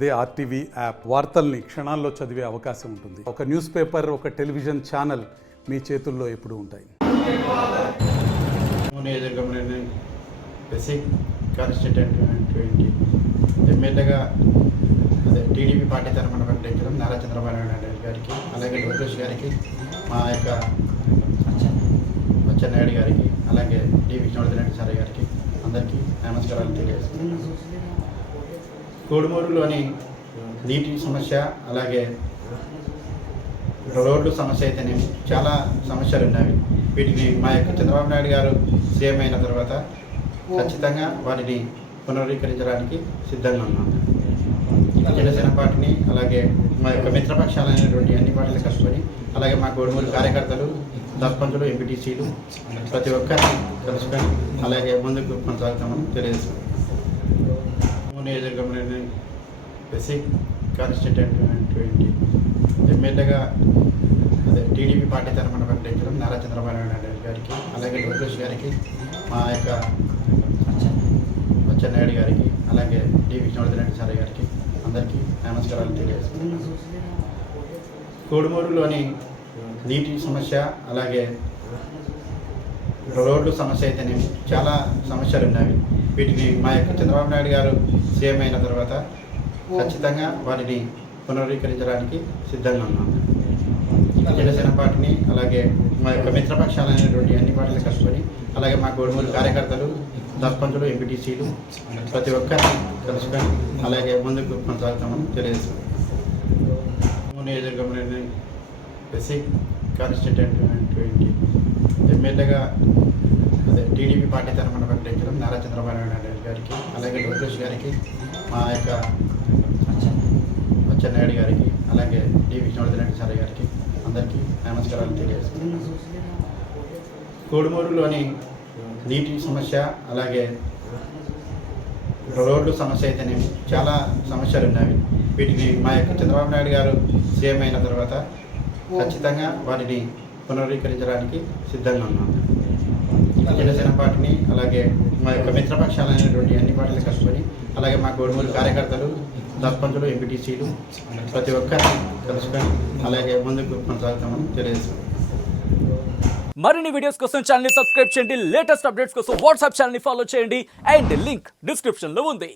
అదే RTV app వార్తల్ని క్షణాల్లో చదివే అవకాశం ఉంటుంది. ఒక న్యూస్ పేపర్, ఒక టెలివిజన్ ఛానల్ మీ చేతుల్లో ఎప్పుడూ ఉంటాయి. ఎమ్మెల్యేగా టీడీపీ పార్టీ తరఫున ప్రకటించడం నారా చంద్రబాబు నాయుడు గారికి, అలాగే లోకేష్ గారికి, మా యొక్క అచ్చెన్నాయుడు గారికి, అలాగే డి విష్ణువర్ధన్ రెడ్డి సార్ గారికి అందరికీ నమస్కారాలు తెలియజేస్తున్నాను. కోడుమూరులోని నీటి సమస్య, అలాగే రోడ్లు సమస్య అయితేనే చాలా సమస్యలు ఉన్నాయి. వీటిని మా యొక్క చంద్రబాబు నాయుడు గారు సీఎం అయిన తర్వాత ఖచ్చితంగా వాటిని పునరుద్ధరించడానికి సిద్ధంగా ఉన్నాము. జనసేన పార్టీని, అలాగే మా యొక్క మిత్రపక్షాలైనటువంటి అన్ని పార్టీలు కలుసుకొని, అలాగే మా కోడుమూరు కార్యకర్తలు, సర్పంచులు, ఎంపీటీసీలు ప్రతి ఒక్కరిని కలుసుకొని అలాగే ముందుకు కొనసాగుతామని తెలియజేస్తున్నాం. నియోజకవర్గంలోని బేసిక్ కాన్స్టిట్యూంట్ ఎమ్మెల్యేగా టీడీపీ పార్టీ తరఫున ప్రకటించడం నారా చంద్రబాబు నాయుడు గారికి, అలాగే లోకేష్ గారికి, మా యొక్క అచ్చెన్నాయుడు గారికి, అలాగే డి విష్ణువర్ధన్ రెడ్డి సార్ గారికి అందరికీ నమస్కారాలు తెలియజేస్తున్నాను. కోడుమూరులోని నీటి సమస్య, అలాగే రోడ్లు సమస్య అయితేనే చాలా సమస్యలు ఉన్నాయి. వీటిని మా యొక్క చంద్రబాబు నాయుడు గారు సీఎం అయిన తర్వాత ఖచ్చితంగా వాటిని పునరుద్ధరించడానికి సిద్ధంగా ఉన్నాము. జనసేన పార్టీని, అలాగే మా యొక్క మిత్రపక్షాలైనటువంటి అన్ని పార్టీలు కలుసుకొని, అలాగే మా కోడుమూరు కార్యకర్తలు, సర్పంచులు, ఎంపీటీసీలు ప్రతి ఒక్కరిని కలుసుకొని అలాగే ముందుకు కొనసాగుతామని తెలియజేస్తున్నాం. నియోజకవర్గంలోని బేసిక్ కాన్స్టిట్యూంట్ ఎమ్మెల్యేగా టీడీపీ పార్టీ తరఫున ప్రకటించడం నారా చంద్రబాబు నాయుడు గారికి, అలాగే లోకేష్ గారికి, మా యొక్క అచ్చెన్నాయుడు గారికి, అలాగే డి విష్ణువర్ధన్ రెడ్డి సార్ గారికి అందరికీ నమస్కారాలు తెలియజేస్తున్నాను. కోడుమూరులోని నీటి సమస్య, అలాగే రోడ్లు సమస్య అయితేనే చాలా సమస్యలు ఉన్నాయి. వీటిని మా యొక్క చంద్రబాబు నాయుడు గారు సీఎం అయిన తర్వాత ఖచ్చితంగా వాటిని పునరుద్ధరించడానికి సిద్ధంగా ఉన్నాము. జనసేన పార్టీని, అలాగే మా యొక్క మిత్రపక్షాలైనటువంటి అన్ని పార్టీలు కలుసుకొని, అలాగే మా కోడుమూరు కార్యకర్తలు, సర్పంచులు, ఎంపీటీసీలు ప్రతి ఒక్కరిని కలుసుకొని అలాగే ముందుకు కొనసాగుతామని తెలియజేస్తున్నాం. మరిన్ని వీడియోస్ కోసం ఛానల్ ని సబ్స్క్రైబ్ చేయండి. లేటెస్ట్ అప్డేట్స్ కోసం వాట్సాప్ ఛానల్ ని ఫాలో చేయండి. అండ్ లింక్ డిస్క్రిప్షన్ లో ఉంది.